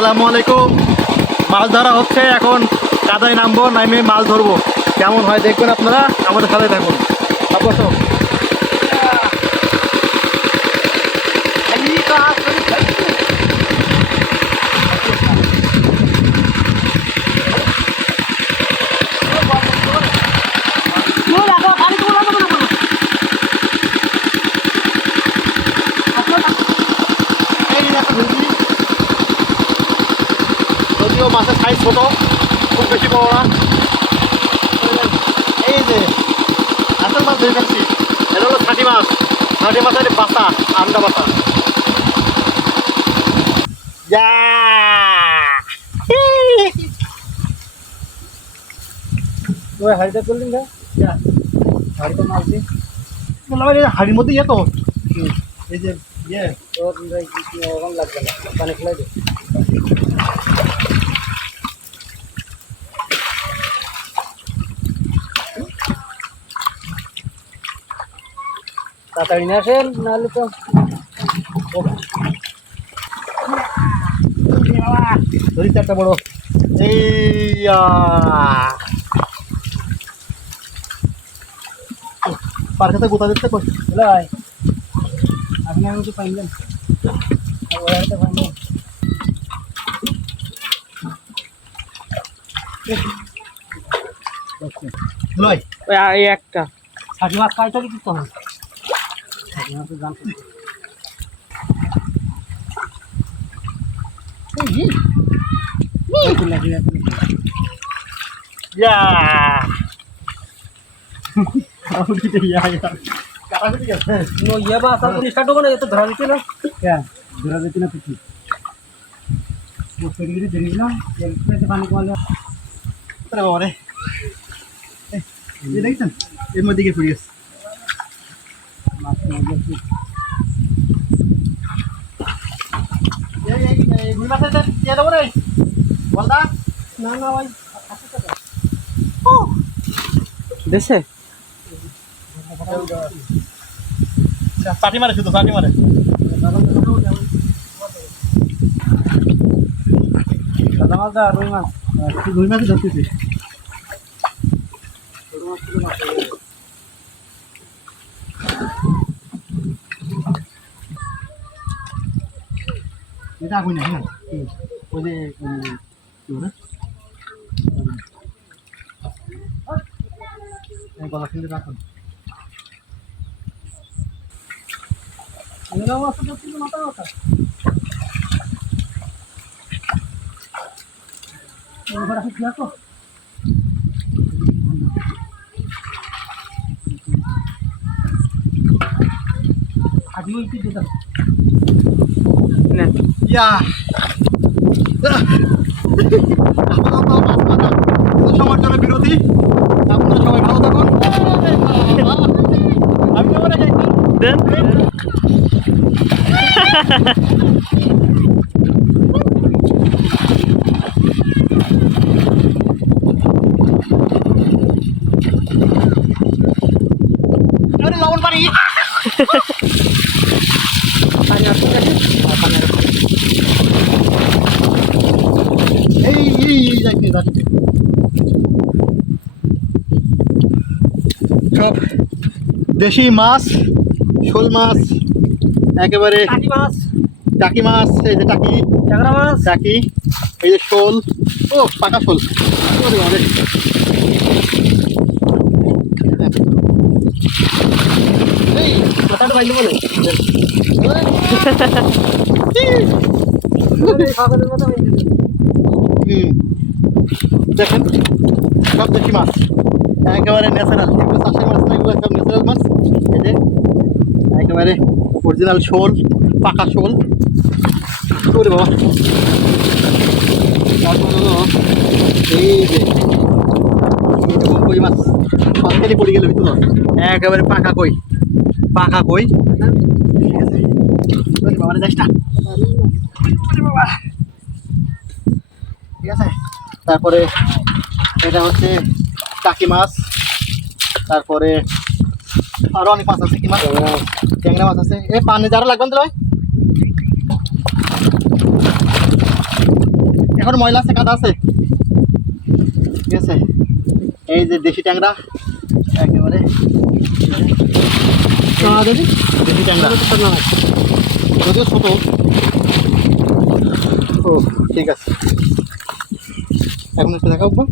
আসসালামু আলাইকুম। মাছ ধরা হচ্ছে, এখন কাদায় নামবো, নামে মাছ ধরবো। কেমন হয় দেখবেন আপনারা, আমাদের সাথে থাকুন। বসো। যদিও মাছের সাইজ ছোট, খুব বেশি বড় না। এই যে আসল মাছ ধরে ফেলছি, এটা হলো ছাটি মাছ। ছাটি মাছের বাসা, আন্ডা বাসা। হাড়িটা করলেন না, হাড়িটা মাছ দিয়ে হাড়ির মধ্যে ইয়ে তো, এই যে ইয়ে ওরকম লাগবে না, পানি খেলাই দে। তাড়াতাড়ি না আসেন, নাহলে তো ধরি চারটা বড়। এই পার খাতে গোতা দিতে কই ভাই আপনি আমি তো পাইলেন ওয়ারটা পাইলেন লই ওই এই একটা ছাটি মাছ কাইটা কি তো হয় ছাটি মাছ জানতে ইয়া আউট দিতে ইয়া কাটা দিতে গেছে। নো ये बात आप स्टार्ट होगा ना, ये तो धरा देते ना, क्या धरा देते ना पिछली वो पेड़ी देरी ना, ये से पानी को वाले আরে বাবা রে, এই দেখছেন এর মধ্যে গিয়ে পড়ে গেছে। माछ में जैसे এই রুই মাছের দিয়ে দেবো রে বলদা। ना ना भाई देसे চাটি মারে, শুধু চাটি মারে। दादा माछ दा रुई माछ রুই মাছ ধরতেছি। এটা আগুন না, হ্যাঁ ওই যে কি বলে গলা ফেলে রাখুন। इनका माछ तो किलो माता होता ये बड़ा है क्या को आदि वो इतने देता ना ইয়া সময়ের জন্য বিরতি। আপনারা সবাই ভালো থাকুন। আমি কেমন আছি দেন। লবণ পানি पानी आता है पानी এই যাচ্ছে সব দেশি মাছ, শোল মাছ, একেবারে टाकी माछ টাকি মাছ। এই যে টাকি, टगरा माछ টাকি, এই যে শোল। ও পাকা শোল। ওরে বাবা রে। এই बताते भाई बोले पागल मत भाई দেখেন সব দেশি মাছ, একেবারে ন্যাচারাল। এগুলো চাষের মাছ না, এগুলো সব ন্যাচারাল মাছ। এই যে একেবারে অরিজিনাল শোল, পাকা শোল। ওরে বাবা। তারপর হলো এই যে কই মাছ, সরকারি পড়ে গেলে ভিতর একেবারে পাকা কই, পাকা কই। ওরে বাবা রে, দেশটা বাবা। ঠিক আছে, তারপরে এটা হচ্ছে টাকি মাছ, তারপরে আরো অনেক মাছ আছে। কি মাছ? ট্যাংরা মাছ আছে। এ পানি যারা লাগবেন তো ভাই। এখন ময়লা আছে, কাদা আছে, ঠিক আছে। এই যে দেশি ট্যাংরা একেবারে দেশি ট্যাংরা, যদিও ছোট। ও ঠিক আছে, এখন একটু দেখাবো।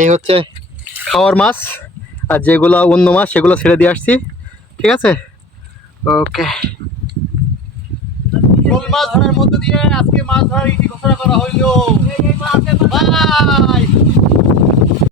এই হচ্ছে খাওয়ার মাছ, আর যেগুলো অন্য মাছ সেগুলো ছেড়ে দিয়ে আসছি, ঠিক আছে। ওকে, শোল মাছ ধরার মধ্য দিয়ে আজকে মাছ ধরার ইতি ঘোষণা করা হইল। বাই।